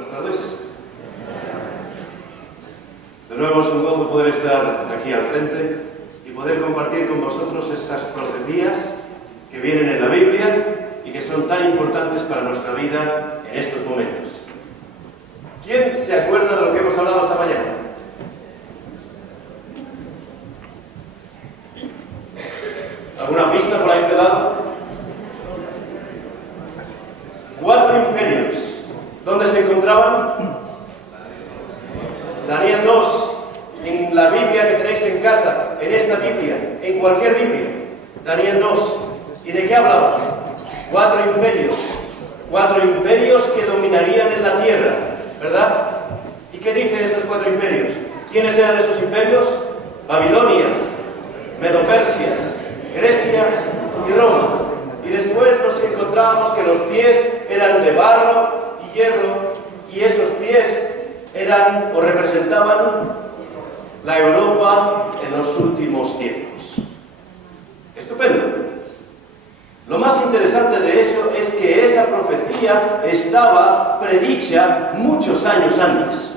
Buenas tardes. De nuevo es un gozo poder estar aquí al frente y poder compartir con vosotros estas profecías que vienen en la Biblia y que son tan importantes para nuestra vida en estos momentos. ¿Quién se acuerda de lo que hemos hablado esta mañana? ¿Alguna pista por ahí de lado? 4 imperios. ¿Dónde se encontraban? Daniel 2, en la Biblia que tenéis en casa, en esta Biblia, en cualquier Biblia. Daniel 2. ¿Y de qué hablaba? 4 imperios. 4 imperios que dominarían en la tierra, ¿verdad? ¿Y qué dicen esos 4 imperios? ¿Quiénes eran esos imperios? Babilonia, Medo-Persia, Grecia y Roma. Y después nos encontrábamos que los pies eran de barro y hierro, y esos pies eran o representaban la Europa en los últimos tiempos. Estupendo. Lo más interesante de eso es que esa profecía estaba predicha muchos años antes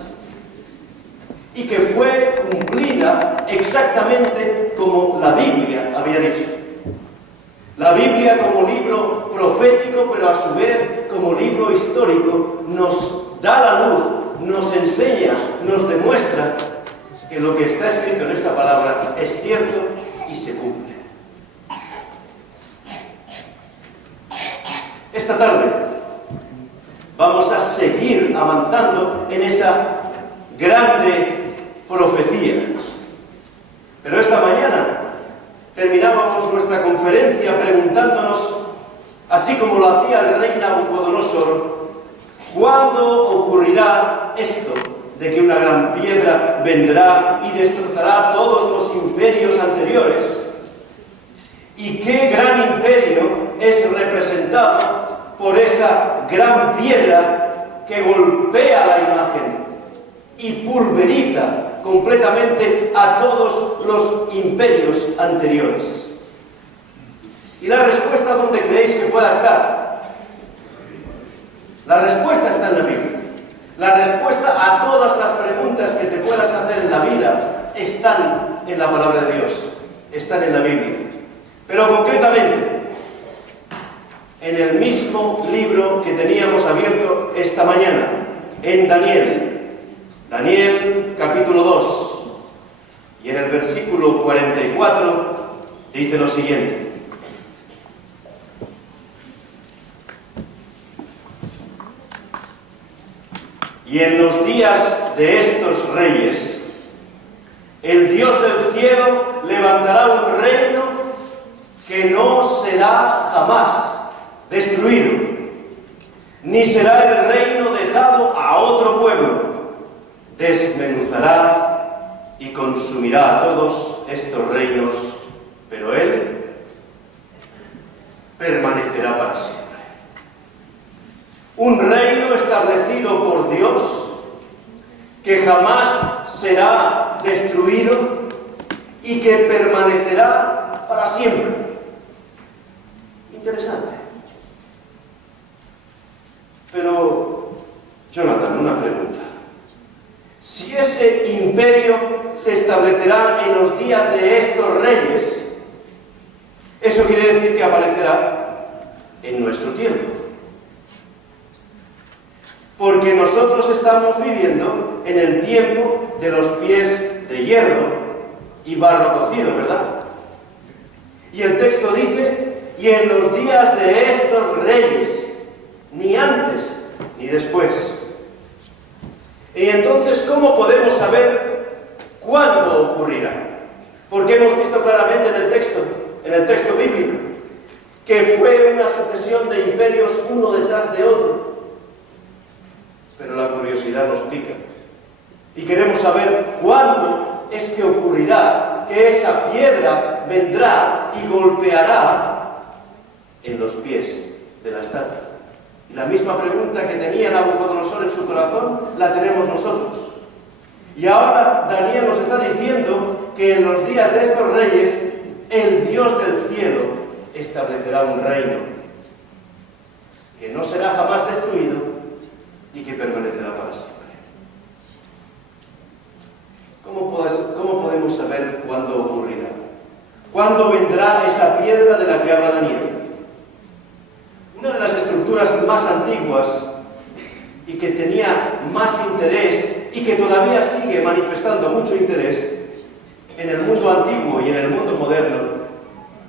y que fue cumplida exactamente como la Biblia había dicho. La Biblia como libro profético, pero a su vez como libro histórico, nos da la luz, nos enseña, nos demuestra que lo que está escrito en esta palabra es cierto y se cumple. Esta tarde vamos a seguir avanzando en esa grande profecía. Pero esta mañana terminábamos nuestra conferencia preguntándonos, así como lo hacía el rey Nabucodonosor, ¿cuándo ocurrirá esto de que una gran piedra vendrá y destrozará todos los imperios anteriores? ¿Y qué gran imperio es representado por esa gran piedra que golpea la imagen y pulveriza completamente a todos los imperios anteriores? ¿Y la respuesta dónde creéis que pueda estar? La respuesta está en la Biblia. La respuesta a todas las preguntas que te puedas hacer en la vida están en la palabra de Dios, están en la Biblia. Pero concretamente, en el mismo libro que teníamos abierto esta mañana, en Daniel capítulo 2, y en el versículo 44 dice lo siguiente: y en los días de estos reyes, el Dios del cielo levantará un reino que no será jamás destruido, ni será el reino dejado a otro pueblo. Desmenuzará y consumirá a todos estos reinos, pero Él permanecerá para siempre. Un reino establecido por Dios que jamás será destruido y que permanecerá para siempre. Interesante. Pero, Jonathan, una pregunta. Si ese imperio se establecerá en los días de estos reyes, eso quiere decir que aparecerá en nuestro tiempo. Porque nosotros estamos viviendo en el tiempo de los pies de hierro y barro cocido, ¿verdad? Y el texto dice: y en los días de estos reyes, ni antes ni después. Y entonces, ¿cómo podemos saber cuándo ocurrirá? Porque hemos visto claramente en el texto bíblico, que fue una sucesión de imperios uno detrás de otro. Pero la curiosidad nos pica. Y queremos saber cuándo es que ocurrirá que esa piedra vendrá y golpeará en los pies de la estatua. Y la misma pregunta que tenía Nabucodonosor en su corazón, la tenemos nosotros. Y ahora Daniel nos está diciendo que en los días de estos reyes, el Dios del cielo establecerá un reino que no será jamás destruido y que permanecerá para siempre. ¿Cómo podemos saber cuándo ocurrirá? ¿Cuándo vendrá esa piedra de la que habla Daniel? Una de las estructuras más antiguas y que tenía más interés y que todavía sigue manifestando mucho interés en el mundo antiguo y en el mundo moderno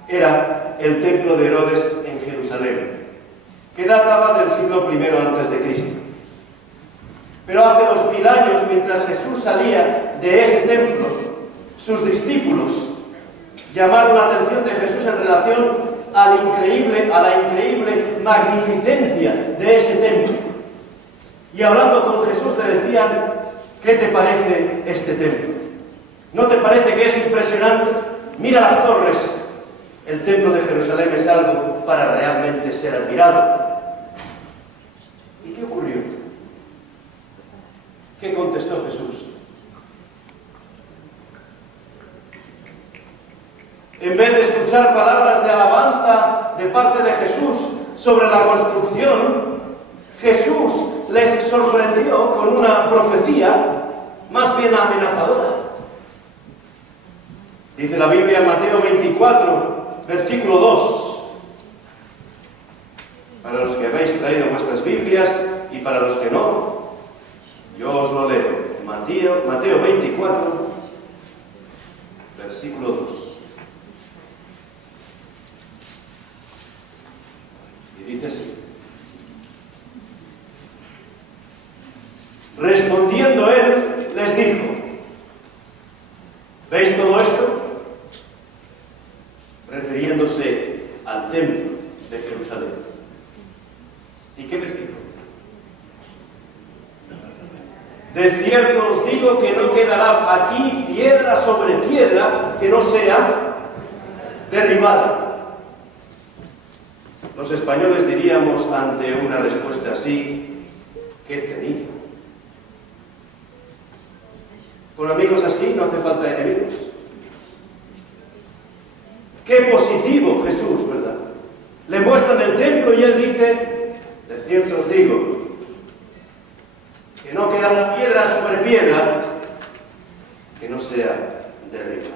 era el templo de Herodes en Jerusalén, que databa del siglo I a.C. Pero hace 2000 años, mientras Jesús salía de ese templo, sus discípulos llamaron la atención de Jesús en relación a la increíble magnificencia de ese templo. Y hablando con Jesús le decían: ¿qué te parece este templo? ¿No te parece que es impresionante? Mira las torres. El templo de Jerusalén es algo para realmente ser admirado. ¿Y qué ocurrió? ¿Qué contestó Jesús? En vez de escuchar palabras de alabanza de parte de Jesús sobre la construcción, Jesús les sorprendió con una profecía más bien amenazadora. Dice la Biblia en Mateo 24, versículo 2. Para los que habéis traído vuestras Biblias y para los que no, yo os lo leo. Mateo 24, versículo 2. Y dice así: respondiendo él, les dijo: ¿veis todo esto? Refiriéndose al templo de Jerusalén. ¿Y qué les dijo? De cierto os digo que no quedará aquí piedra sobre piedra que no sea derribada. Los españoles diríamos ante una respuesta así: ¡qué ceniza! Con amigos así no hace falta enemigos. ¡Qué positivo Jesús!, ¿verdad? Le muestran el templo y él dice: de cierto os digo que no queda piedra sobre piedra que no sea derribada.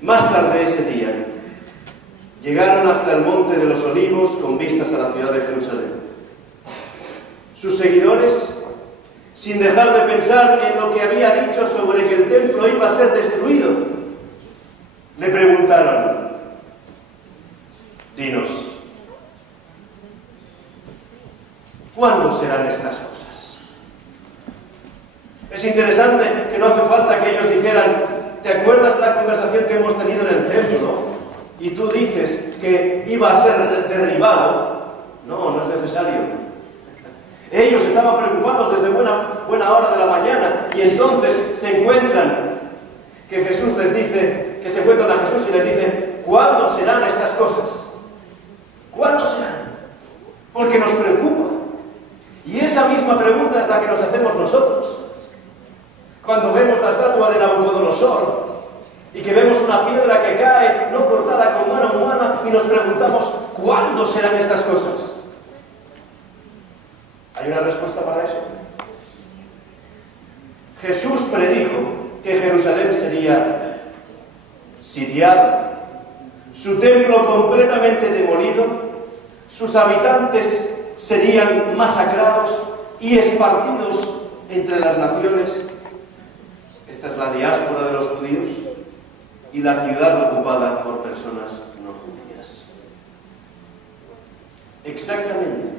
Más tarde ese día llegaron hasta el monte de los Olivos con vistas a la ciudad de Jerusalén. Sus seguidores, sin dejar de pensar en lo que había dicho sobre que el templo iba a ser destruido, le preguntaron: dinos, ¿cuándo serán estas cosas? Es interesante que no hace falta que ellos dijeran: ¿te acuerdas de la conversación que hemos tenido en el templo? Y tú dices que iba a ser derribado. No, no es necesario. Ellos estaban preocupados desde buena hora de la mañana y entonces se encuentran que Jesús les dice, que se encuentran a Jesús y les dice: ¿cuándo serán estas cosas? ¿Cuándo serán? Porque nos preocupa. Y esa misma pregunta es la que nos hacemos nosotros. Cuando vemos la estatua de Nabucodonosor y que vemos una piedra que cae, no cortada con mano humana, y nos preguntamos: ¿cuándo serán estas cosas? ¿Hay una respuesta para eso? Jesús predijo que Jerusalén sería sitiada, su templo completamente demolido, sus habitantes serían masacrados y esparcidos entre las naciones. Esta es la diáspora de los judíos y la ciudad ocupada por personas no judías. Exactamente.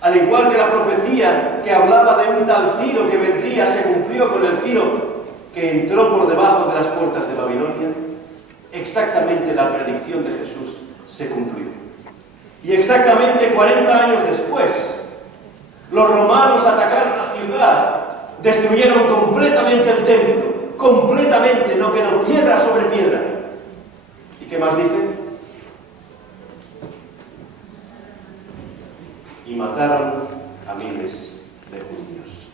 Al igual que la profecía que hablaba de un tal Ciro que vendría, se cumplió con el Ciro que entró por debajo de las puertas de Babilonia, exactamente la predicción de Jesús se cumplió. Y exactamente 40 años después, los romanos atacaron la ciudad, destruyeron completamente el templo, completamente, no quedó piedra sobre piedra. ¿Y qué más dice? Y mataron a miles de judíos.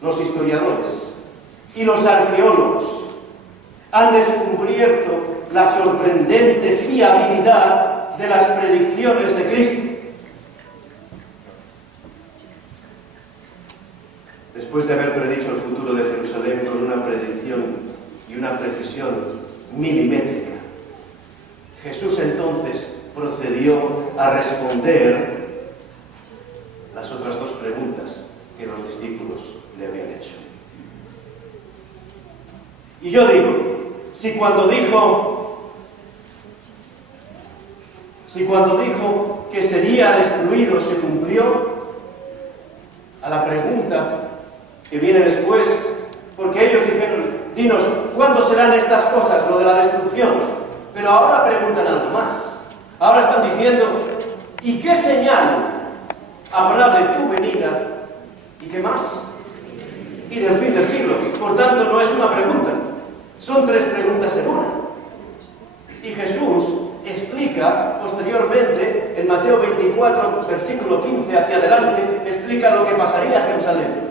Los historiadores y los arqueólogos han descubierto la sorprendente fiabilidad de las predicciones de Cristo. Después de haber predicho el futuro de Jerusalén con una predicción y una precisión milimétrica, Jesús entonces procedió a responder las otras dos preguntas que los discípulos le habían hecho. Y yo digo, si cuando dijo que sería destruido se cumplió, a la pregunta que viene después, porque ellos dijeron, dinos, ¿cuándo serán estas cosas, lo de la destrucción? Pero ahora preguntan algo más. Ahora están diciendo, ¿y qué señal habrá de tu venida? ¿Y qué más? Y del fin del siglo. Por tanto, no es una pregunta, son tres preguntas en una. Y Jesús explica posteriormente, en Mateo 24, versículo 15 hacia adelante, explica lo que pasaría a Jerusalén.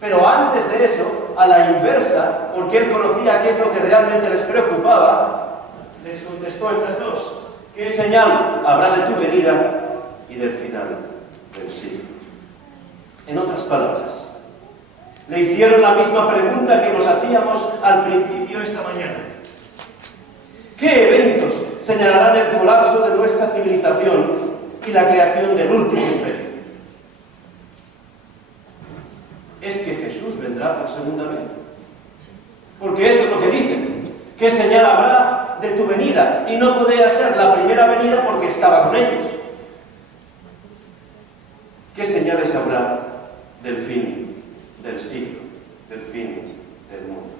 Pero antes de eso, a la inversa, porque él conocía qué es lo que realmente les preocupaba, les contestó estas dos. ¿Qué señal habrá de tu venida y del final del siglo? En otras palabras, le hicieron la misma pregunta que nos hacíamos al principio esta mañana. ¿Qué eventos señalarán el colapso de nuestra civilización y la creación del último imperio? Es que Jesús vendrá por segunda vez. Porque eso es lo que dicen. ¿Qué señal habrá de tu venida? Y no podía ser la primera venida porque estaba con ellos. ¿Qué señales habrá del fin del siglo, del fin del mundo?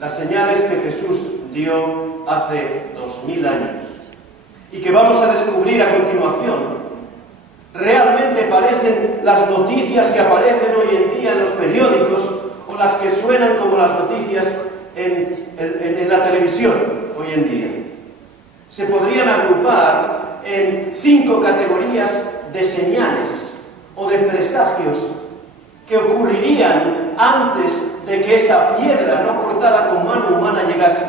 Las señales que Jesús dio hace 2000 años y que vamos a descubrir a continuación realmente parecen las noticias que aparecen hoy en día en los periódicos o las que suenan como las noticias en la televisión hoy en día. Se podrían agrupar en 5 categorías de señales o de presagios que ocurrirían antes de que esa piedra no cortada con mano humana llegase,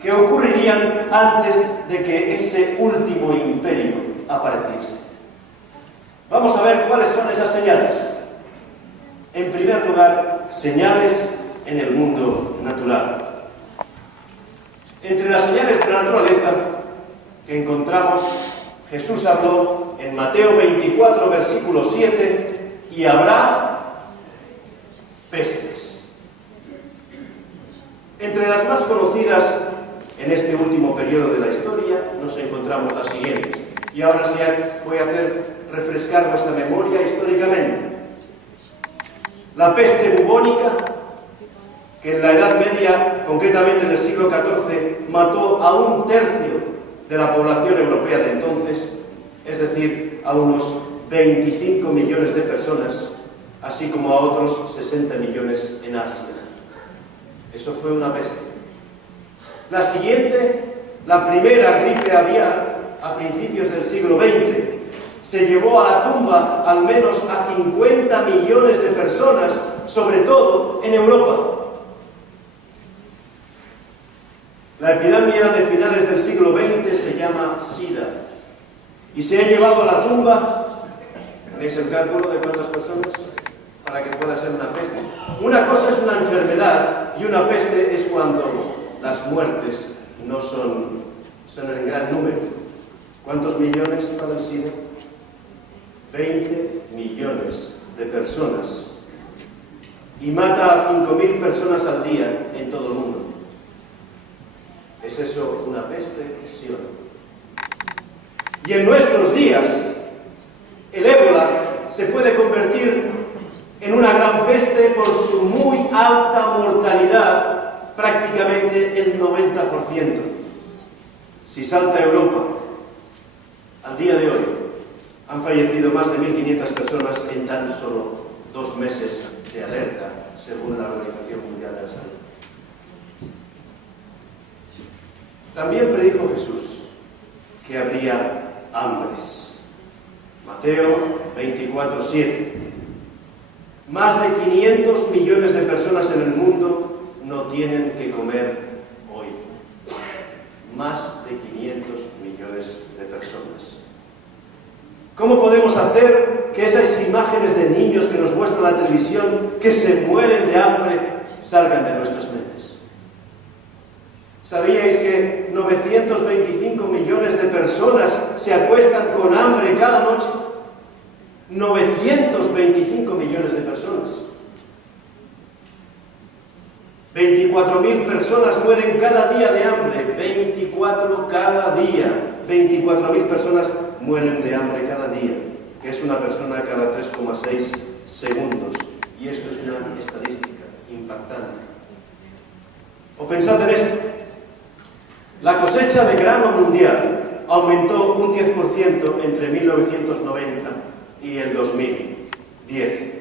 que ocurrirían antes de que ese último imperio apareciese. Vamos a ver cuáles son esas señales. En primer lugar, señales en el mundo natural. Entre las señales de la naturaleza que encontramos, Jesús habló en Mateo 24, versículo 7, y habrá pestes. Entre las más conocidas en este último periodo de la historia nos encontramos las siguientes. Y ahora sí voy a refrescar vuestra memoria históricamente. La peste bubónica, que en la Edad Media, concretamente en el siglo XIV, mató a 1/3 de la población europea de entonces, es decir, a unos 25 millones de personas, así como a otros 60 millones en Asia. Eso fue una peste. La siguiente, la primera gripe aviar, a principios del siglo XX, se llevó a la tumba al menos a 50 millones de personas, sobre todo en Europa. La epidemia de finales del siglo XX se llama SIDA y se ha llevado a la tumba, ¿tenéis el cálculo de cuántas personas? Para que pueda ser una peste. Una cosa es una enfermedad y una peste es cuando las muertes no son en gran número. ¿Cuántos millones para el SIDA? 20 millones de personas. Y mata a 5.000 personas al día en todo el mundo. ¿Es eso una peste? Sí o no. Y en nuestros días, el ébola se puede convertir en una gran peste por su muy alta mortalidad, prácticamente el 90%. Si salta a Europa, al día de hoy, han fallecido más de 1.500 personas en tan solo 2 meses de alerta, según la Organización Mundial de la Salud. También predijo Jesús que habría hambres. Mateo 24:7. Más de 500 millones de personas en el mundo no tienen que comer más de 500 millones de personas. ¿Cómo podemos hacer que esas imágenes de niños que nos muestra la televisión, que se mueren de hambre, salgan de nuestras mentes? ¿Sabíais que 925 millones de personas se acuestan con hambre cada noche? 925 millones de personas. 24.000 personas mueren cada día de hambre. 24 cada día. 24.000 personas mueren de hambre cada día, que es una persona cada 3,6 segundos. Y esto es una estadística impactante. O pensad en esto. La cosecha de grano mundial aumentó un 10% entre 1990 y el 2010.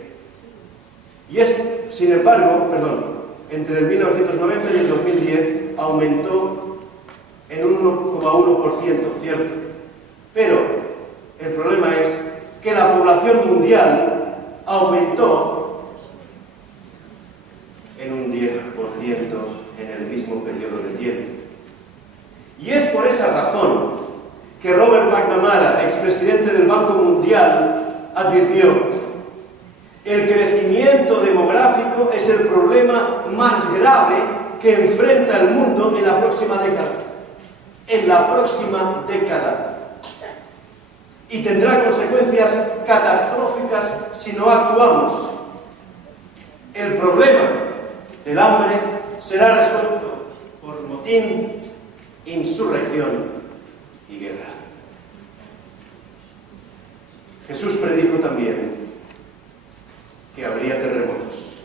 Y es, sin embargo, entre el 1990 y el 2010 aumentó en un 1,1%, ¿cierto? Pero el problema es que la población mundial aumentó en un 10% en el mismo periodo de tiempo. Y es por esa razón que Robert McNamara, expresidente del Banco Mundial, advirtió: el crecimiento demográfico es el problema más grave que enfrenta el mundo en la próxima década. En la próxima década. Y tendrá consecuencias catastróficas si no actuamos. El problema del hambre será resuelto por motín, insurrección y guerra. Jesús predijo también que habría terremotos.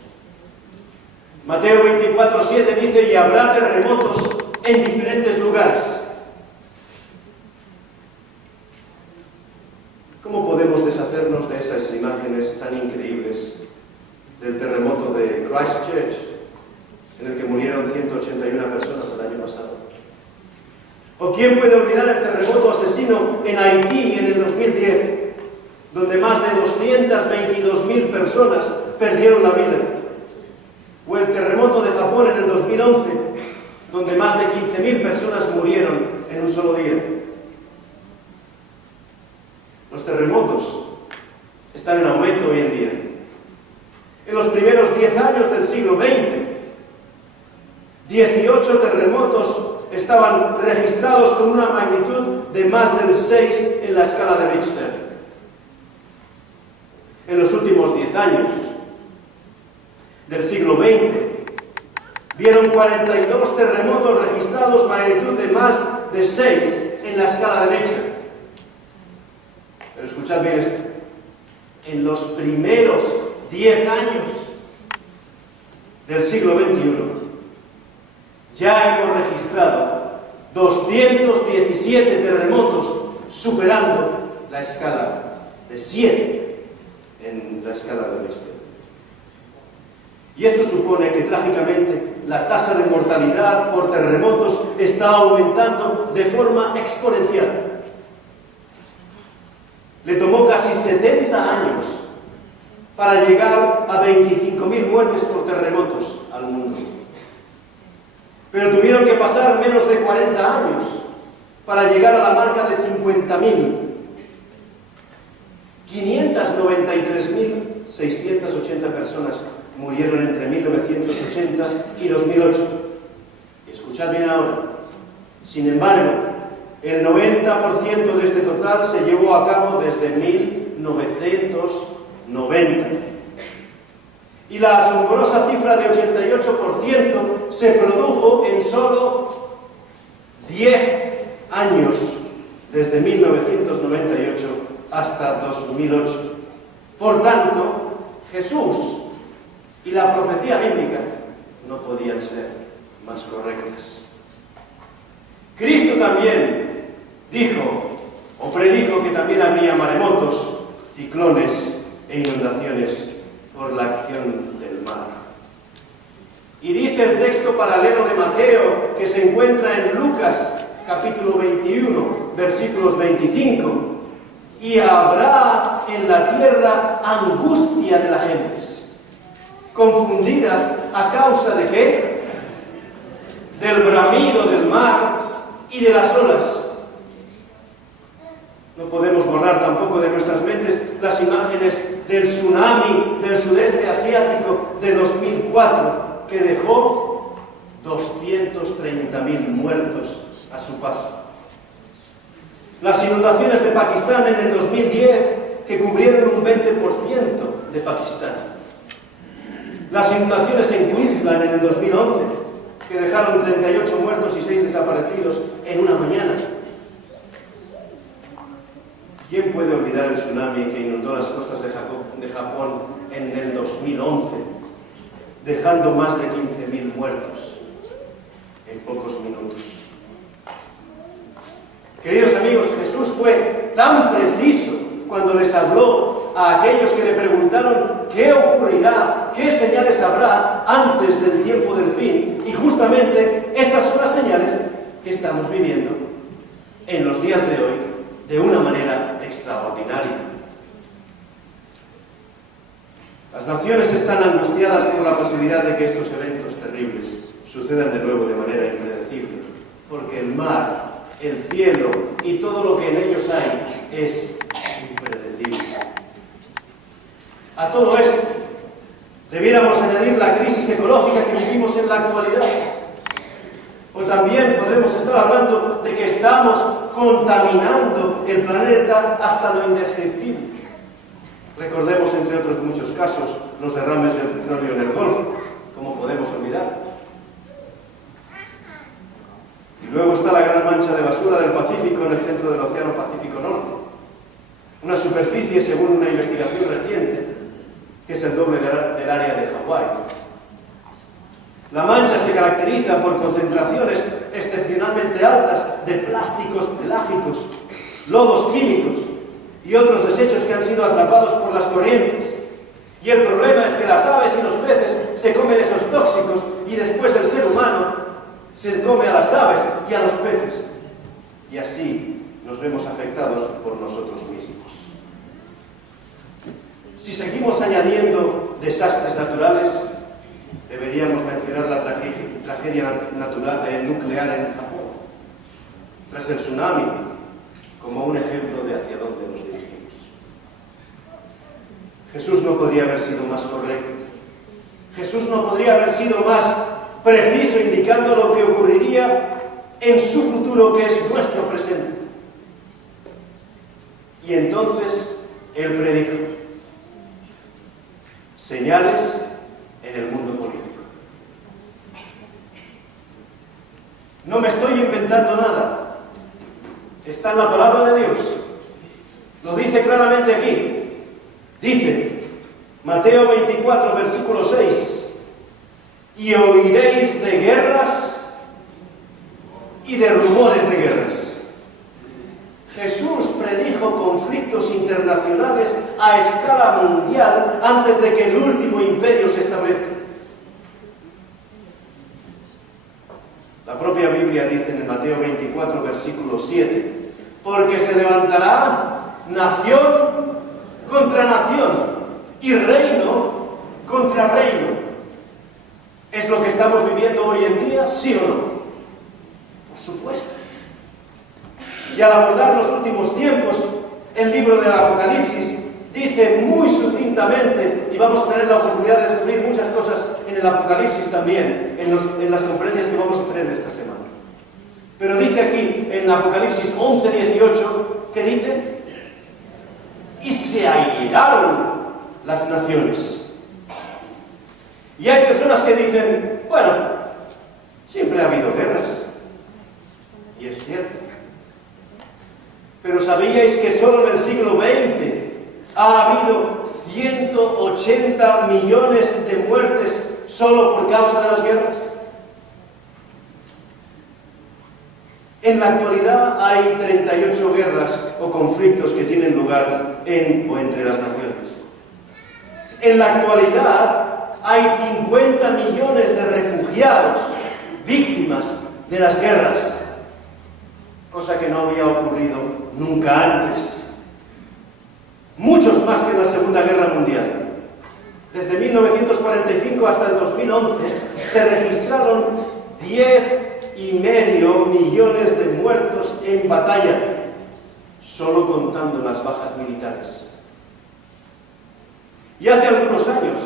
Mateo 24:7 dice: y habrá terremotos en diferentes lugares. ¿Cómo podemos deshacernos de esas imágenes tan increíbles del terremoto de Christchurch, en el que murieron 181 personas el año pasado? ¿O quién puede olvidar el terremoto asesino en Haití en el 2010, donde más de 222.000 personas perdieron la vida? ¿O el terremoto de Japón en el 2011, donde más de 15.000 personas murieron en un solo día? Los terremotos están en aumento hoy en día. En los primeros 10 años del siglo XX, 18 terremotos estaban registrados con una magnitud de más del 6 en la escala de Richter. En los últimos 10 años del siglo XX, vieron 42 terremotos registrados magnitud de más de 6 en la escala de Richter. Pero escuchad bien esto: en los primeros 10 años del siglo XXI ya hemos registrado 217 terremotos, superando la escala de 7 en la escala de Richter. Y esto supone que trágicamente la tasa de mortalidad por terremotos está aumentando de forma exponencial. Le tomó casi 70 años para llegar a 25.000 muertes por terremotos al mundo. Pero tuvieron que pasar menos de 40 años para llegar a la marca de 50.000. 593.680 personas murieron entre 1980 y 2008. Y escuchad bien ahora. Sin embargo, el 90% de este total se llevó a cabo desde 1990. Y la asombrosa cifra de 88% se produjo en solo 10 años, desde 1998 hasta 2008. Por tanto, Jesús y la profecía bíblica no podían ser más correctas. Cristo también dijo o predijo que también habría maremotos, ciclones e inundaciones por la acción del mar. Y dice el texto paralelo de Mateo, que se encuentra en Lucas, capítulo 21, versículos 25: y habrá en la tierra angustia de las gentes, confundidas a causa de ¿qué? Del bramido del mar y de las olas. No podemos borrar tampoco de nuestras mentes las imágenes del tsunami del sudeste asiático de 2004, que dejó 230.000 muertos a su paso. Las inundaciones de Pakistán en el 2010, que cubrieron un 20% de Pakistán. Las inundaciones en Queensland en el 2011, que dejaron 38 muertos y 6 desaparecidos en una mañana. ¿Quién puede olvidar el tsunami que inundó las costas de Japón en el 2011, dejando más de 15.000 muertos en pocos minutos? Queridos amigos, Jesús fue tan preciso cuando les habló a aquellos que le preguntaron qué ocurrirá, qué señales habrá antes del tiempo del fin. Y justamente esas son las señales que estamos viviendo en los días de hoy de una manera extraordinaria. Las naciones están angustiadas por la posibilidad de que estos eventos terribles sucedan de nuevo de manera impredecible, porque el mar, el cielo y todo lo que en ellos hay es impredecible. A todo esto debiéramos añadir la crisis ecológica que vivimos en la actualidad. O también podremos estar hablando de que estamos contaminando el planeta hasta lo indescriptible. Recordemos, entre otros muchos casos, los derrames del petróleo en el Golfo. ¿Cómo podemos olvidar? Y luego está la gran mancha de basura del Pacífico en el centro del Océano Pacífico Norte. Una superficie, según una investigación reciente, que es el doble del área de Hawái. La mancha se caracteriza por concentraciones excepcionalmente altas de plásticos pelágicos, lodos químicos y otros desechos que han sido atrapados por las corrientes. Y el problema es que las aves y los peces se comen esos tóxicos y después el ser humano se come a las aves y a los peces. Y así nos vemos afectados por nosotros mismos. Si seguimos añadiendo desastres naturales, deberíamos mencionar la tragedia nuclear en Japón, tras el tsunami, como un ejemplo de hacia dónde nos dirigimos. Jesús no podría haber sido más correcto. Jesús no podría haber sido más preciso indicando lo que ocurriría en su futuro, que es nuestro presente. Y entonces Él predijo señales en el mundo político. No me estoy inventando nada. Está en la palabra de Dios. Lo dice claramente aquí. Dice, Mateo 24, versículo 6, y oiréis de guerras y de rumores de guerras. Jesús predijo conflictos internacionales a escala mundial antes de que el último imperio se establezca. La propia Biblia dice en Mateo 24, versículo 7, porque se levantará nación contra nación y reino contra reino. ¿Es lo que estamos viviendo hoy en día? ¿Sí o no? Por supuesto. Y al abordar los últimos tiempos, el libro del Apocalipsis dice muy sucintamente, y vamos a tener la oportunidad de descubrir muchas cosas en el Apocalipsis también, en las conferencias que vamos a tener esta semana. Pero dice aquí, en Apocalipsis 11, 18, ¿qué dice? Y se airaron las naciones. Y hay personas que dicen, bueno, siempre ha habido guerras. Y es cierto. Pero ¿sabíais que solo en el siglo XX ha habido 180 millones de muertes solo por causa de las guerras? En la actualidad hay 38 guerras o conflictos que tienen lugar en o entre las naciones. En la actualidad hay 50 millones de refugiados, víctimas de las guerras, cosa que no había ocurrido nunca antes. Muchos más que en la Segunda Guerra Mundial. Desde 1945 hasta el 2011 se registraron 10 millones de muertos en batalla, solo contando las bajas militares. Y hace algunos años,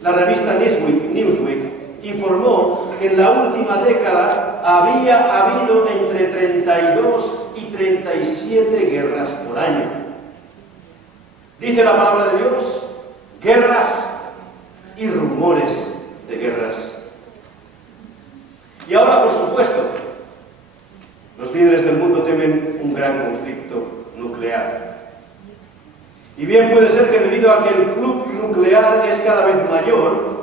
la revista Newsweek informó que en la última década había habido entre 32 y 37 guerras por año. Dice la palabra de Dios, guerras y rumores de guerras. Y ahora, por supuesto, los líderes del mundo temen un gran conflicto nuclear. Y bien puede ser que debido a que el club nuclear es cada vez mayor,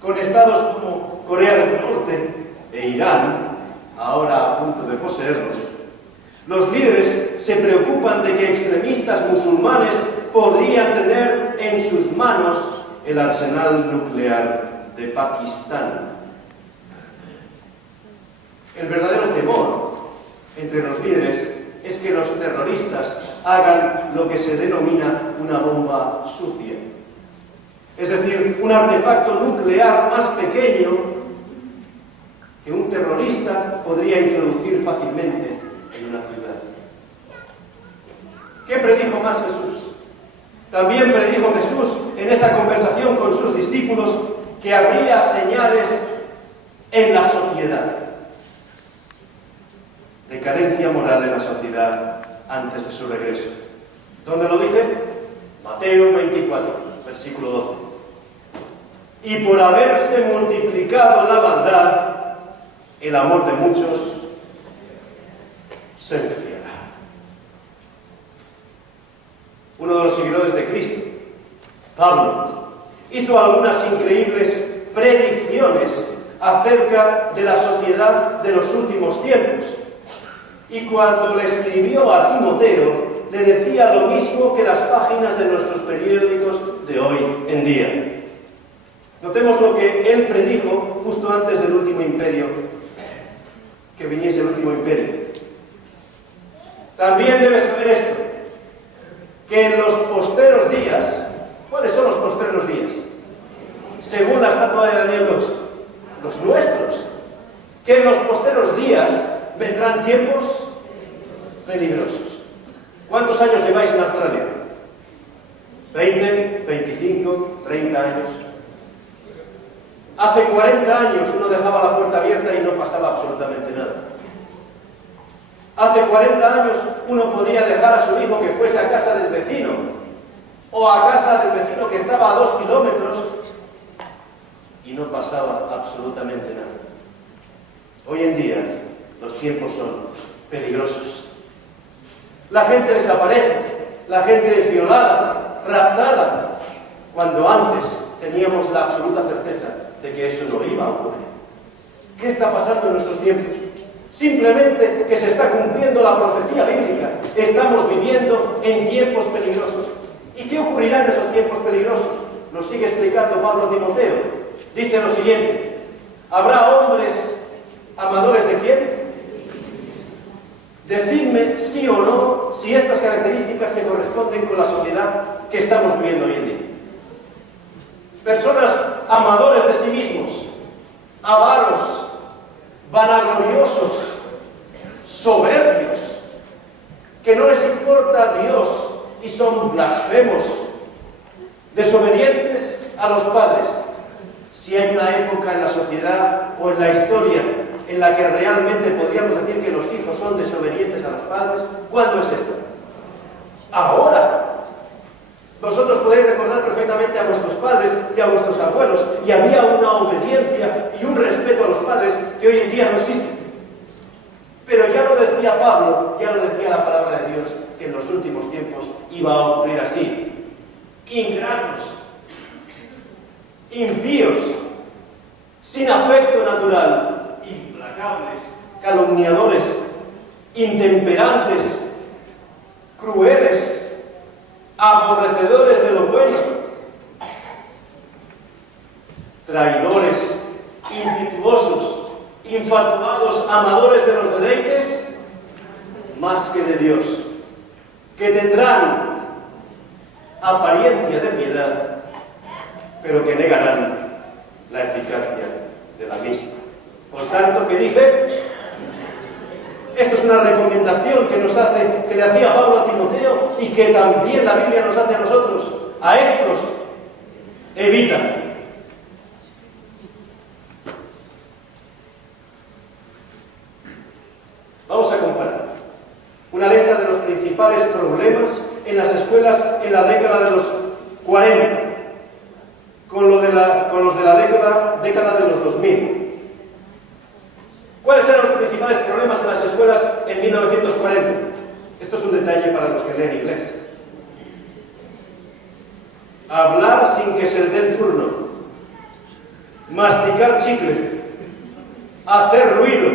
con estados como Corea del Norte e Irán, ahora a punto de poseerlos, los líderes se preocupan de que extremistas musulmanes podrían tener en sus manos el arsenal nuclear de Pakistán. El verdadero temor entre los líderes es que los terroristas hagan lo que se denomina una bomba sucia. Es decir, un artefacto nuclear más pequeño que un terrorista podría introducir fácilmente en una ciudad. ¿Qué predijo más Jesús? También predijo Jesús en esa conversación con sus discípulos que habría señales en la sociedad. Decadencia moral en la sociedad antes de su regreso. ¿Dónde lo dice? Mateo 24, versículo 12. Y por haberse multiplicado la maldad, el amor de muchos se enfriará. Uno de los seguidores de Cristo, Pablo, hizo algunas increíbles predicciones acerca de la sociedad de los últimos tiempos. Y cuando le escribió a Timoteo, le decía lo mismo que las páginas de nuestros periódicos de hoy en día. Notemos lo que él predijo justo antes del último imperio, que viniese el último imperio. También debes saber esto, que en los postreros días, ¿cuáles son los postreros días? Según la estatua de Daniel 2, los nuestros, que en los postreros días vendrán tiempos peligrosos. ¿Cuántos años lleváis en Australia? ¿20, 25, 30 años? Hace 40 años uno dejaba la puerta abierta y no pasaba absolutamente nada. Hace 40 años uno podía dejar a su hijo que fuese a casa del vecino o a casa del vecino que estaba a 2 kilómetros y no pasaba absolutamente nada. Hoy en día los tiempos son peligrosos. La gente desaparece, la gente es violada, raptada, cuando antes teníamos la absoluta certeza de que eso no iba a ocurrir. ¿Qué está pasando en nuestros tiempos? Simplemente que se está cumpliendo la profecía bíblica. Estamos viviendo en tiempos peligrosos. ¿Y qué ocurrirá en esos tiempos peligrosos? Nos sigue explicando Pablo a Timoteo. Dice lo siguiente: ¿habrá hombres amadores de quién? Decidme sí o no si estas características se corresponden con la sociedad que estamos viviendo hoy en día. Personas amadores de sí mismos, avaros, vanagloriosos, soberbios, que no les importa Dios y son blasfemos, desobedientes a los padres. Si hay una época en la sociedad o en la historia en la que realmente podríamos decir que los hijos son desobedientes a los padres, ¿cuándo es esto? Ahora. Vosotros podéis recordar perfectamente a vuestros padres y a vuestros abuelos, y había una obediencia y un respeto a los padres que hoy en día no existe. Pero ya lo decía Pablo, ya lo decía la palabra de Dios, que en los últimos tiempos iba a ocurrir así. Ingratos, impíos, sin afecto natural, implacables, calumniadores, intemperantes, crueles, aborrecedores de lo bueno, traidores, impetuosos, infatuados, amadores de los deleites, más que de Dios, que tendrán apariencia de piedad, pero que negarán la eficacia de la misma. Por tanto, ¿qué dice? Esto es una recomendación que le hacía Pablo a Timoteo y que también la Biblia nos hace a nosotros. A estos, evita. Vamos a comparar una lista de los principales problemas en las escuelas en la década de los 40 con los de la década de los 2000. ¿Cuáles eran los principales problemas en las escuelas en 1940? Esto es un detalle para los que leen inglés. Hablar sin que se le dé el turno, masticar chicle, hacer ruido,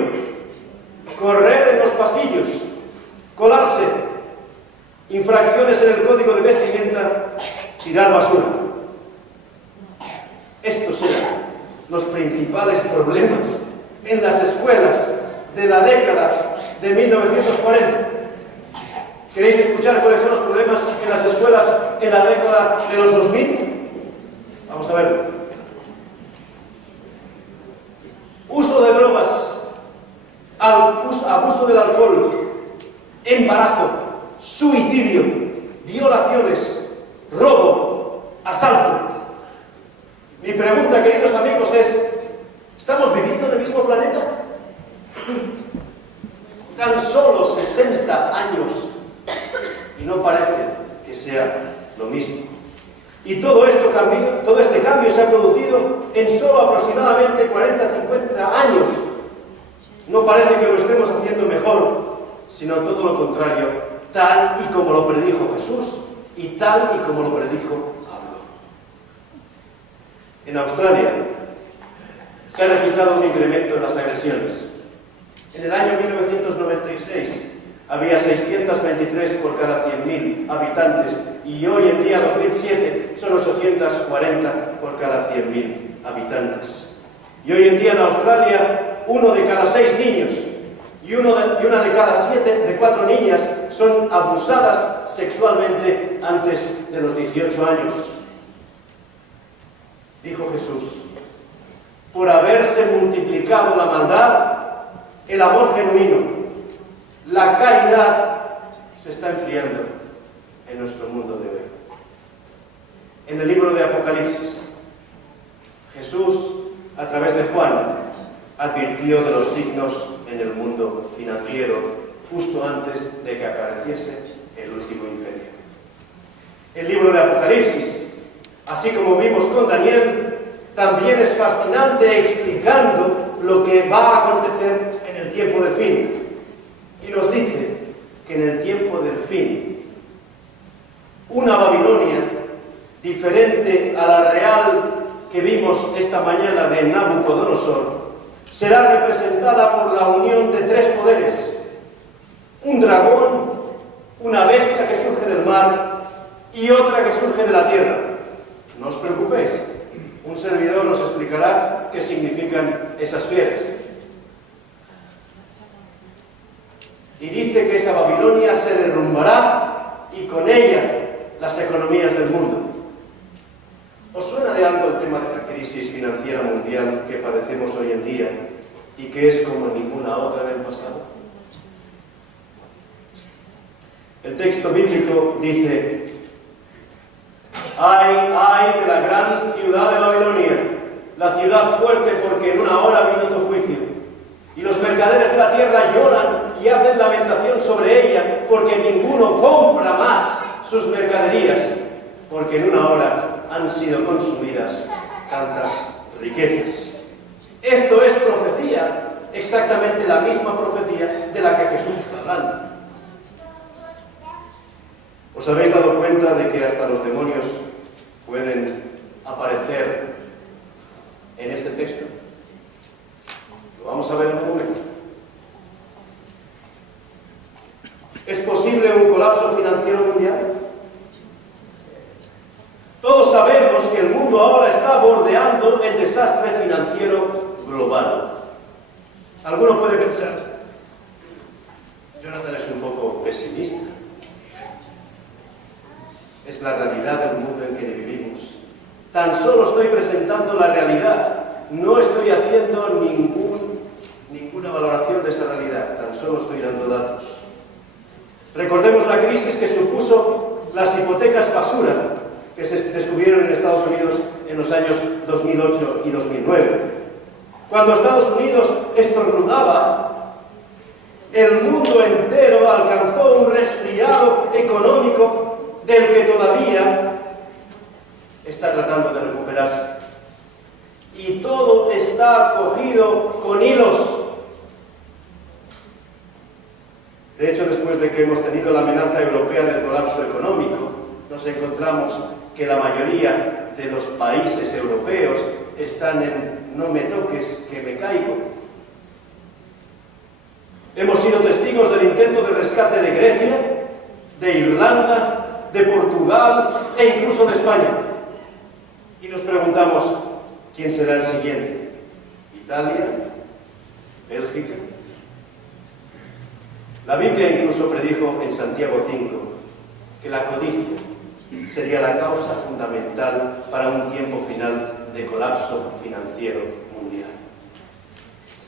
correr en los pasillos, colarse, infracciones en el código de vestimenta, tirar basura. Estos eran los principales problemas en las escuelas de la década de 1940. ¿Queréis escuchar cuáles son los problemas en las escuelas en la década de los 2000? Vamos a ver. Uso de drogas, abuso del alcohol, embarazo, suicidio, violaciones, robo, asalto. Mi pregunta, queridos amigos, es: ¿estamos viviendo en el mismo planeta? Tan solo 60 años y no parece que sea lo mismo. Y todo este cambio se ha producido en solo aproximadamente 40-50 años. No parece que lo estemos haciendo mejor, sino todo lo contrario, tal y como lo predijo Jesús y tal y como lo predijo Pablo. En Australia se ha registrado un incremento en las agresiones. En el año 1996 había 623 por cada 100.000 habitantes y hoy en día, 2007, son 840 por cada 100.000 habitantes. Y hoy en día en Australia, 1 de cada 6 niños y una de cada 4 niñas son abusadas sexualmente antes de los 18 años. Dijo Jesús: por haberse multiplicado la maldad, el amor genuino, la caridad se está enfriando en nuestro mundo de hoy. En el libro de Apocalipsis, Jesús, a través de Juan, advirtió de los signos en el mundo financiero justo antes de que apareciese el último imperio. El libro de Apocalipsis, así como vimos con Daniel, también es fascinante explicando lo que va a acontecer en el tiempo del fin. Y nos dice que en el tiempo del fin, una Babilonia diferente a la real que vimos esta mañana de Nabucodonosor, será representada por la unión de 3 poderes: un dragón, una bestia que surge del mar y otra que surge de la tierra. No os preocupéis, un servidor os explicará qué significan esas fieras. Y dice que esa Babilonia se derrumbará y con ella las economías del mundo. ¿Os suena de algo el tema de la crisis financiera mundial que padecemos hoy en día y que es como ninguna otra del pasado? El texto bíblico dice: ay de la gran ciudad de Babilonia, la ciudad fuerte, porque en una hora vino tu juicio. Y los mercaderes de la tierra lloran y hacen lamentación sobre ella, porque ninguno compra más sus mercaderías, porque en una hora han sido consumidas tantas riquezas. Esto es profecía, exactamente la misma profecía de la que Jesús está hablando. ¿Os habéis dado cuenta de que hasta los demonios pueden aparecer en este texto? Lo vamos a ver en un momento. ¿Es posible un colapso financiero mundial? Todos sabemos que el mundo ahora está bordeando el desastre financiero global. Alguno puede pensar: Jonathan es un poco pesimista. Es la realidad del mundo en que vivimos. Tan solo estoy presentando la realidad. No estoy haciendo ninguna valoración de esa realidad. Tan solo estoy dando datos. Recordemos la crisis que supuso las hipotecas basura que se descubrieron en Estados Unidos en los años 2008 y 2009. Cuando Estados Unidos estornudaba, el mundo entero alcanzó un resfriado económico del que todavía está tratando de recuperarse. Y todo está cogido con hilos. De hecho, después de que hemos tenido la amenaza europea del colapso económico, nos encontramos que la mayoría de los países europeos están en no me toques, que me caigo. Hemos sido testigos del intento de rescate de Grecia, de Irlanda, de Portugal e incluso de España. Y nos preguntamos, ¿quién será el siguiente? ¿Italia? ¿Bélgica? La Biblia incluso predijo en Santiago 5 que la codicia sería la causa fundamental para un tiempo final de colapso financiero mundial.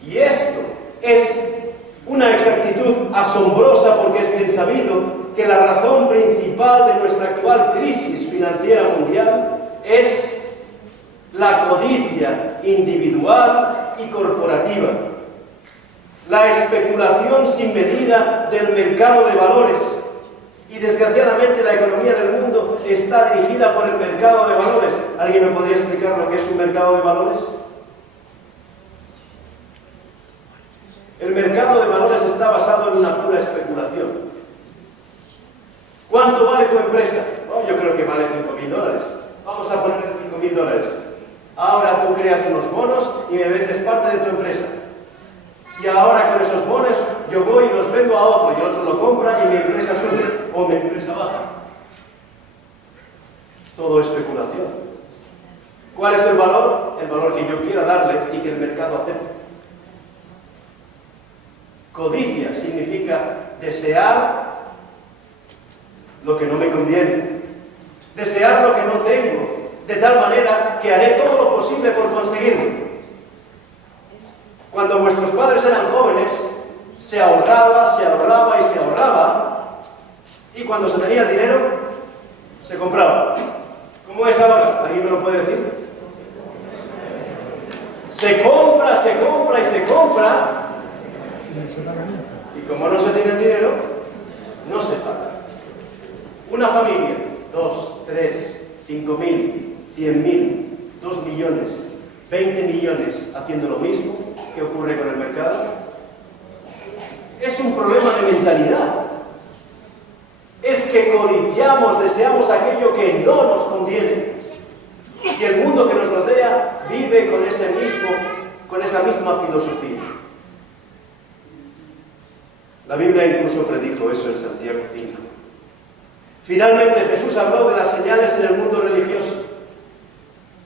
Y esto es una exactitud asombrosa porque es bien sabido que la razón principal de nuestra actual crisis financiera mundial es la codicia individual y corporativa, la especulación sin medida del mercado de valores. Y desgraciadamente la economía del mundo está dirigida por el mercado de valores. ¿Alguien me podría explicar lo que es un mercado de valores? El mercado de valores está basado en una pura especulación. ¿Cuánto vale tu empresa? Oh, yo creo que vale $5.000. Vamos a ponerle $5.000. Ahora tú creas unos bonos y me vendes parte de tu empresa. Y ahora con esos bonos yo voy y los vendo a otro y el otro lo compra y mi empresa sube o mi empresa baja. Todo especulación. ¿Cuál es el valor? El valor que yo quiera darle y que el mercado acepte. Codicia significa desear lo que no me conviene, desear lo que no tengo, de tal manera que haré todo lo posible por conseguirlo. Cuando vuestros padres eran jóvenes, se ahorraba y se ahorraba, y cuando se tenía dinero, se compraba. ¿Cómo es ahora? ¿Alguien me lo puede decir? Se compra y se compra, y como no se tiene el dinero, no se paga. Una familia, 2, 3, 5.000, 100.000, 2 millones, 20 millones haciendo lo mismo que ocurre con el mercado. Es un problema de mentalidad. Es que codiciamos, deseamos aquello que no nos conviene. Y el mundo que nos rodea vive con esa misma filosofía. La Biblia incluso predijo eso en Santiago 5. Finalmente Jesús habló de las señales en el mundo religioso.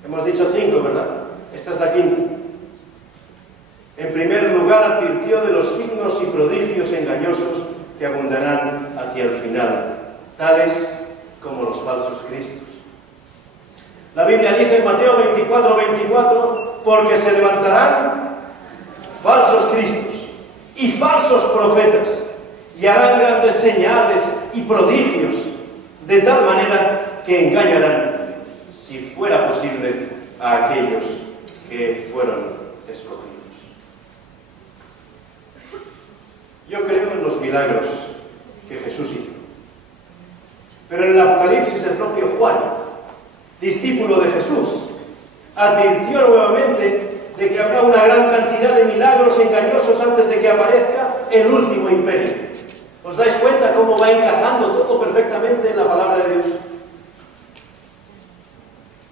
Hemos dicho 5, ¿verdad? Esta es la quinta. En primer lugar, advirtió de los signos y prodigios engañosos que abundarán hacia el final, tales como los falsos cristos. La Biblia dice en Mateo 24, porque se levantarán falsos cristos y falsos profetas y harán grandes señales y prodigios, de tal manera que engañarán, si fuera posible, a aquellos que fueron escogidos. Yo creo en los milagros que Jesús hizo. Pero en el Apocalipsis el propio Juan, discípulo de Jesús, advirtió nuevamente de que habrá una gran cantidad de milagros engañosos antes de que aparezca el último imperio. ¿Os dais cuenta cómo va encajando todo perfectamente en la palabra de Dios?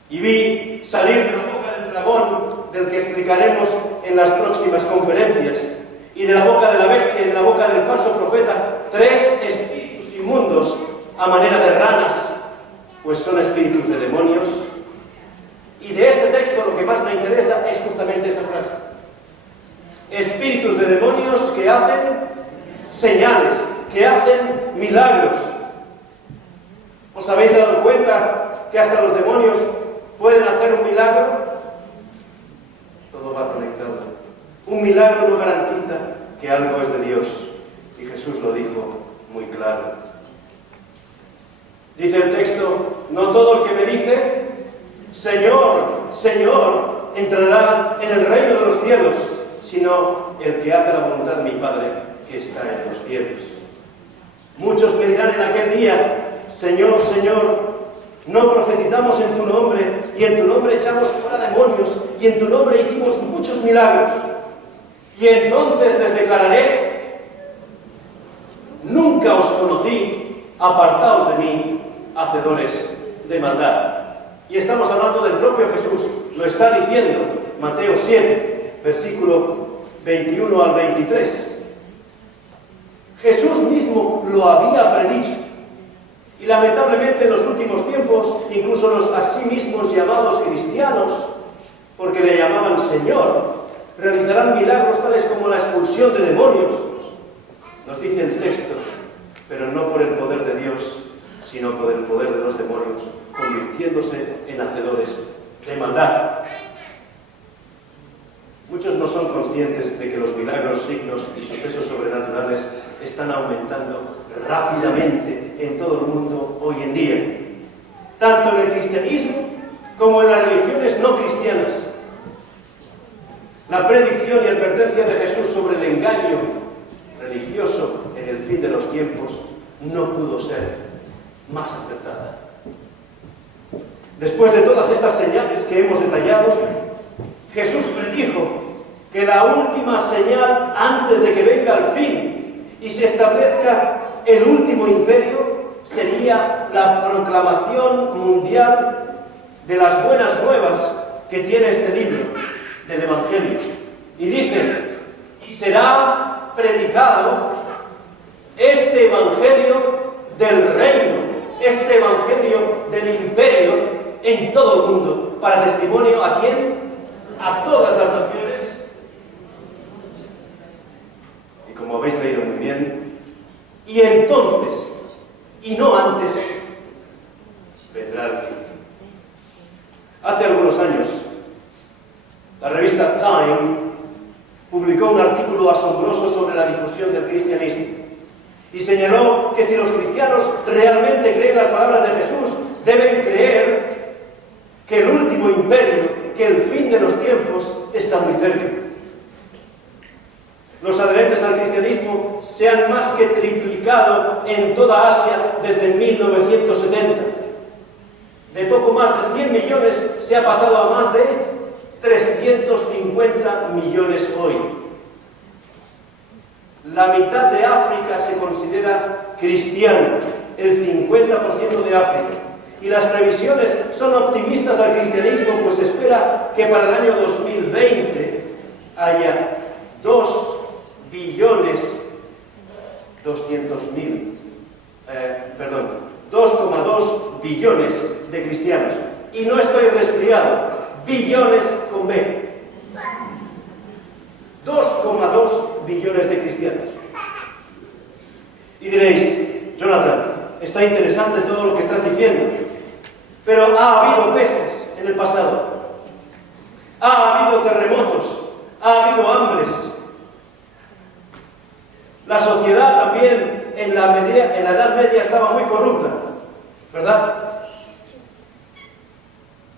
Y vi salir de la boca del dragón, del que explicaremos en las próximas conferencias, y de la boca de la bestia y de la boca del falso profeta, 3 espíritus inmundos a manera de ranas, pues son espíritus de demonios. Y de este texto lo que más me interesa es justamente esa frase. Espíritus de demonios que hacen señales, que hacen milagros. ¿Os habéis dado cuenta que hasta los demonios pueden hacer un milagro? Todo va conectado. Un milagro no garantiza que algo es de Dios. Y Jesús lo dijo muy claro. Dice el texto, no todo el que me dice, Señor, Señor, entrará en el reino de los cielos, sino el que hace la voluntad de mi Padre que está en los cielos. Muchos me dirán en aquel día, Señor, Señor, no profetizamos en tu nombre, y en tu nombre echamos fuera demonios, y en tu nombre hicimos muchos milagros. Y entonces les declararé, nunca os conocí, apartaos de mí, hacedores de maldad. Y estamos hablando del propio Jesús, lo está diciendo Mateo 7, versículo 21 al 23. Jesús mismo lo había predicho. Y lamentablemente en los últimos tiempos, incluso los a sí mismos llamados cristianos, porque le llamaban Señor, realizarán milagros tales como la expulsión de demonios. Nos dice el texto, pero no por el poder de Dios, sino por el poder de los demonios, convirtiéndose en hacedores de maldad. Muchos no son conscientes de que los milagros, signos y sucesos sobrenaturales están aumentando rápidamente en todo el mundo hoy en día, tanto en el cristianismo como en las religiones no cristianas. La predicción y advertencia de Jesús sobre el engaño religioso en el fin de los tiempos no pudo ser más acertada. Después de todas estas señales que hemos detallado, Jesús predijo que la última señal antes de que venga el fin y se establezca el último imperio sería la proclamación mundial de las buenas nuevas que tiene este libro del Evangelio. Y dice, y será predicado este Evangelio del reino, este Evangelio del imperio en todo el mundo, para testimonio ¿a quién? A todas las naciones. Y como habéis leído muy bien, y entonces, y no antes, vendrá el fin. Hace algunos años, la revista Time publicó un artículo asombroso sobre la difusión del cristianismo y señaló que si los cristianos realmente creen las palabras de Jesús, deben creer que el último imperio, que el fin de los tiempos está muy cerca. Los adherentes al cristianismo se han más que triplicado en toda Asia desde 1970. De poco más de 100 millones se ha pasado a más de 350 millones hoy. La mitad de África se considera cristiana, el 50% de África. Y las previsiones son optimistas al cristianismo, pues se espera que para el año 2020 haya 2,2 billones de cristianos. Y no estoy resfriado, billones con B. 2,2 billones de cristianos. Y diréis, Jonathan, está interesante todo lo que estás diciendo, pero ha habido pestes en el pasado, ha habido terremotos, ha habido hambres. La sociedad también en la Edad Media estaba muy corrupta, ¿verdad?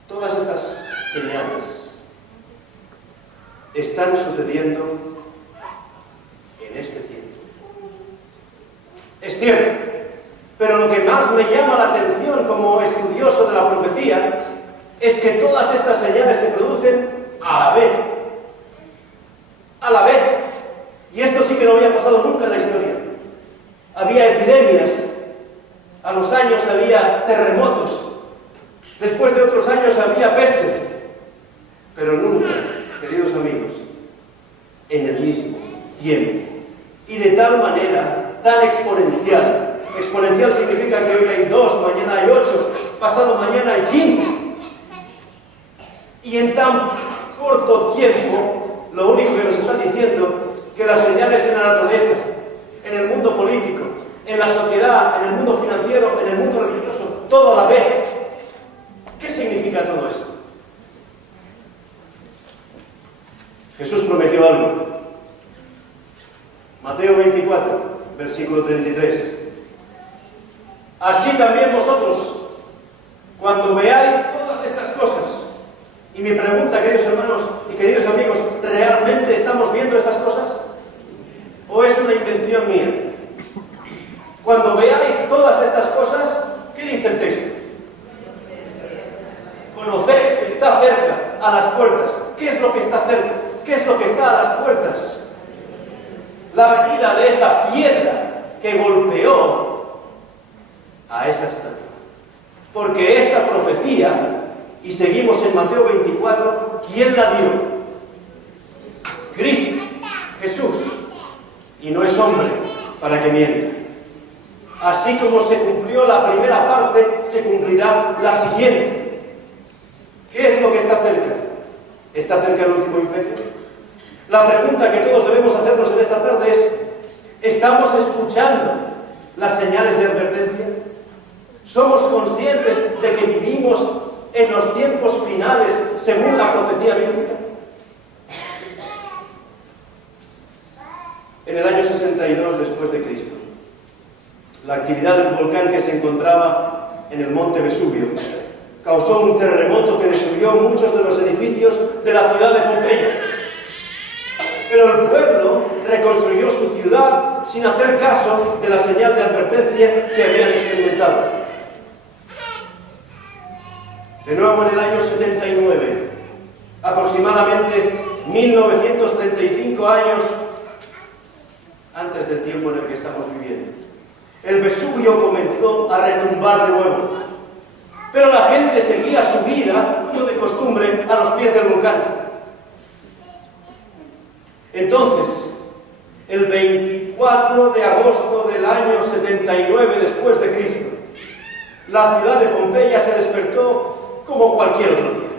Todas estas señales están sucediendo en este tiempo. Es cierto, pero lo que más me llama la atención como estudioso de la profecía es que todas estas señales se producen a la vez. A la vez. Y esto sí que no había pasado nunca en la historia. Había epidemias, a los años había terremotos, después de otros años había pestes, pero nunca, queridos amigos, en el mismo tiempo. Y de tal manera, tan exponencial. Exponencial significa que hoy hay 2, mañana hay 8, pasado mañana hay 15. Y en tan corto tiempo, lo único que nos está diciendo que las señales en la naturaleza, en el mundo político, en la sociedad, en el mundo financiero, en el mundo religioso, todo a la vez. ¿Qué significa todo esto? Jesús prometió algo. Mateo 24, versículo 33. Así también vosotros, cuando veáis todas estas cosas, y mi pregunta, queridos hermanos y queridos amigos, ¿realmente estamos viendo estas cosas? ¿O es una invención mía? Cuando veáis todas estas cosas, ¿qué dice el texto? Conoced que está cerca, a las puertas. ¿Qué es lo que está cerca? ¿Qué es lo que está a las puertas? La venida de esa piedra que golpeó a esa estatua. Porque esta profecía, y seguimos en Mateo 24, ¿quién la dio? Cristo, Jesús. Y no es hombre para que mienta. Así como se cumplió la primera parte, se cumplirá la siguiente. ¿Qué es lo que está cerca? ¿Está cerca el último imperio? La pregunta que todos debemos hacernos en esta tarde es: ¿estamos escuchando las señales de advertencia? ¿Somos conscientes de que vivimos en los tiempos finales según la profecía bíblica? En el año 62 después de Cristo, la actividad del volcán que se encontraba en el monte Vesubio causó un terremoto que destruyó muchos de los edificios de la ciudad de Pompeya. Pero el pueblo reconstruyó su ciudad sin hacer caso de la señal de advertencia que habían experimentado. De nuevo, en el año 79, aproximadamente 1935 años antes del tiempo en el que estamos viviendo, el Vesubio comenzó a retumbar de nuevo. Pero la gente seguía su vida, como de costumbre, a los pies del volcán. Entonces, el 24 de agosto del año 79 después de Cristo, la ciudad de Pompeya se despertó como cualquier otro día.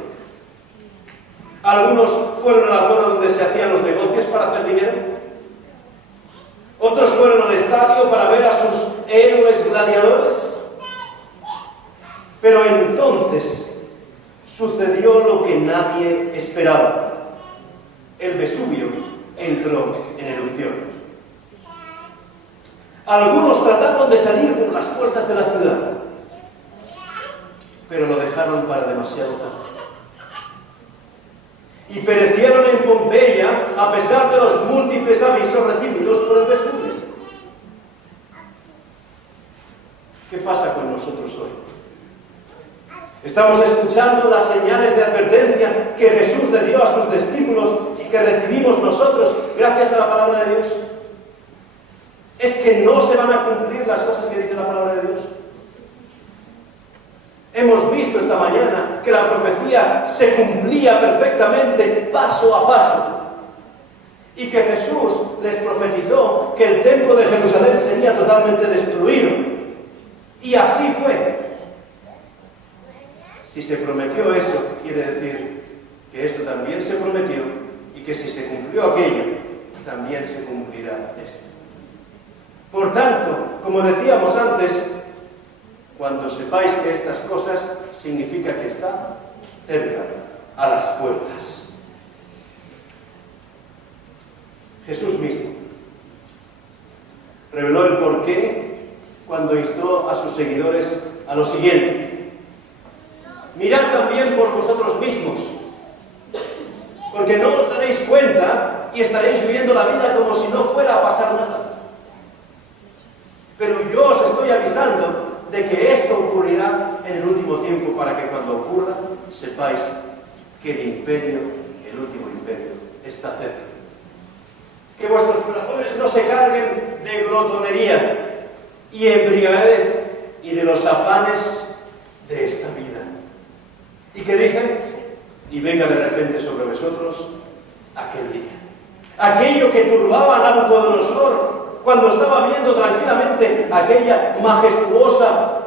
Algunos fueron a la zona donde se hacían los negocios para hacer dinero. Otros fueron al estadio para ver a sus héroes gladiadores. Pero entonces sucedió lo que nadie esperaba. El Vesubio entró en erupción. Algunos trataron de salir por las puertas de la ciudad, pero lo dejaron para demasiado tarde. Y perecieron en Pompeya a pesar de los múltiples avisos recibidos por el Vesubio. ¿Qué pasa con nosotros hoy? Estamos escuchando las señales de advertencia que Jesús le dio a sus discípulos y que recibimos nosotros gracias a la palabra de Dios. ¿Es que no se van a cumplir las cosas que dice la palabra de Dios? Hemos visto esta mañana que la profecía se cumplía perfectamente, paso a paso. Y que Jesús les profetizó que el templo de Jerusalén sería totalmente destruido. Y así fue. Si se prometió eso, quiere decir que esto también se prometió, y que si se cumplió aquello, también se cumplirá esto. Por tanto, como decíamos antes, cuando sepáis que estas cosas, significa que está cerca, a las puertas. Jesús mismo reveló el porqué cuando instó a sus seguidores a lo siguiente: mirad también por vosotros mismos, porque no os daréis cuenta y estaréis viviendo la vida como si no fuera a pasar nada. Pero yo os estoy avisando de que esto ocurrirá en el último tiempo, para que cuando ocurra sepáis que el imperio, el último imperio, está cerca. Que vuestros corazones no se carguen de glotonería y embriaguez y de los afanes de esta vida. ¿Y qué dije? Y venga de repente sobre vosotros aquel día. Aquello que turbaba a Nabucodonosor cuando estaba viendo tranquilamente aquella majestuosa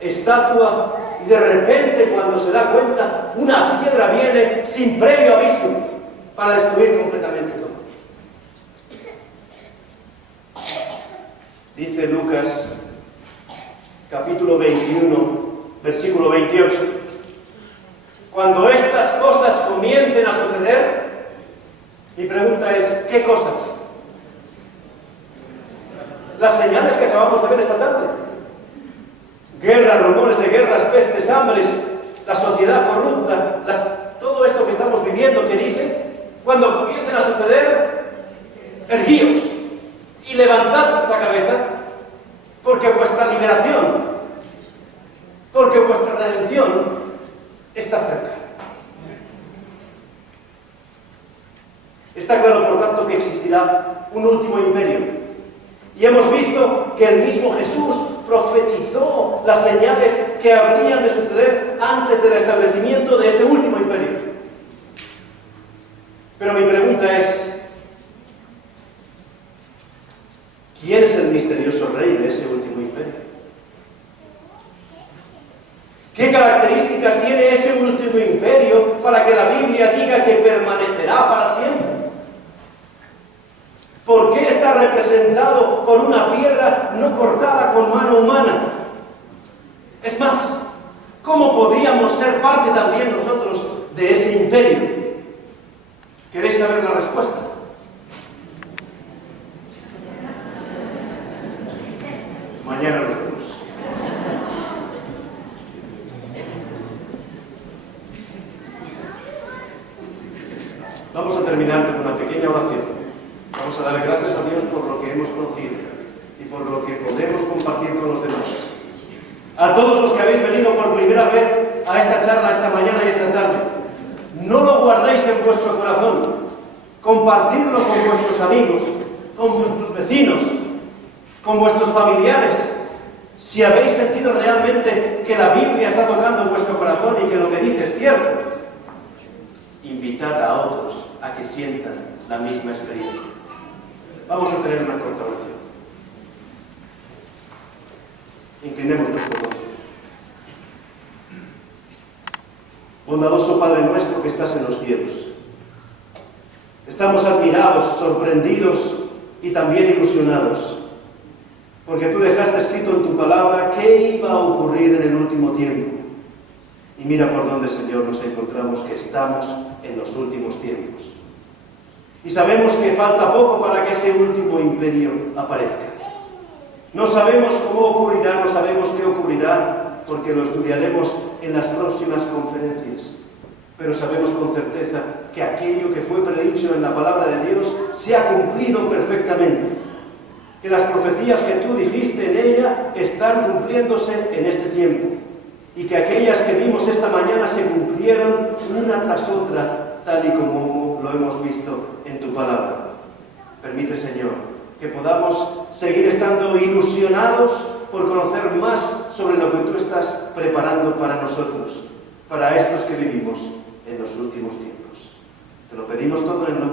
estatua, y de repente, cuando se da cuenta, una piedra viene sin previo aviso para destruir completamente todo. Dice Lucas, capítulo 21, versículo 28. Cuando estas cosas comiencen a suceder, mi pregunta es: ¿qué cosas? las señales que acabamos de ver esta tarde. Guerras, rumores de guerras, pestes, hambres, la sociedad corrupta, todo esto que estamos viviendo, que dice, cuando comiencen a suceder, erguíos y levantad vuestra cabeza, porque vuestra liberación, porque vuestra redención está cerca. Está claro, por tanto, que existirá un último imperio. Y hemos visto que el mismo Jesús profetizó las señales que habrían de suceder antes del establecimiento de ese último imperio. Pero mi pregunta es, ¿quién es el misterioso rey de ese último imperio? ¿Qué características tiene ese último imperio para que la Biblia diga que permanecerá para siempre? ¿Por qué está representado por una piedra no cortada con mano humana? Es más, ¿cómo podríamos ser parte también nosotros de ese imperio? ¿Queréis saber la respuesta? Mañana nos vemos. Vamos a terminar con una pequeña oración. Vamos a darle gracias a Dios por lo que hemos conocido y por lo que podemos compartir con los demás. A todos los que habéis venido por primera vez a esta charla esta mañana y esta tarde, no lo guardéis en vuestro corazón. Compartidlo con vuestros amigos, con vuestros vecinos, con vuestros familiares. Si habéis sentido realmente que la Biblia está tocando vuestro corazón y que lo que dice es cierto, invitad a otros a que sientan la misma experiencia. Vamos a tener una corta oración. Inclinemos nuestros rostros. Bondadoso Padre nuestro que estás en los cielos, estamos admirados, sorprendidos y también ilusionados, porque tú dejaste escrito en tu palabra qué iba a ocurrir en el último tiempo. Y mira por dónde, Señor, nos encontramos, que estamos en los últimos tiempos. Y sabemos que falta poco para que ese último imperio aparezca. No sabemos cómo ocurrirá, no sabemos qué ocurrirá, porque lo estudiaremos en las próximas conferencias. Pero sabemos con certeza que aquello que fue predicho en la palabra de Dios se ha cumplido perfectamente. Que las profecías que tú dijiste en ella están cumpliéndose en este tiempo. Y que aquellas que vimos esta mañana se cumplieron una tras otra, tal y como lo hemos visto en tu palabra. Permite, Señor, que podamos seguir estando ilusionados por conocer más sobre lo que tú estás preparando para nosotros, para estos que vivimos en los últimos tiempos. Te lo pedimos todo en el nombre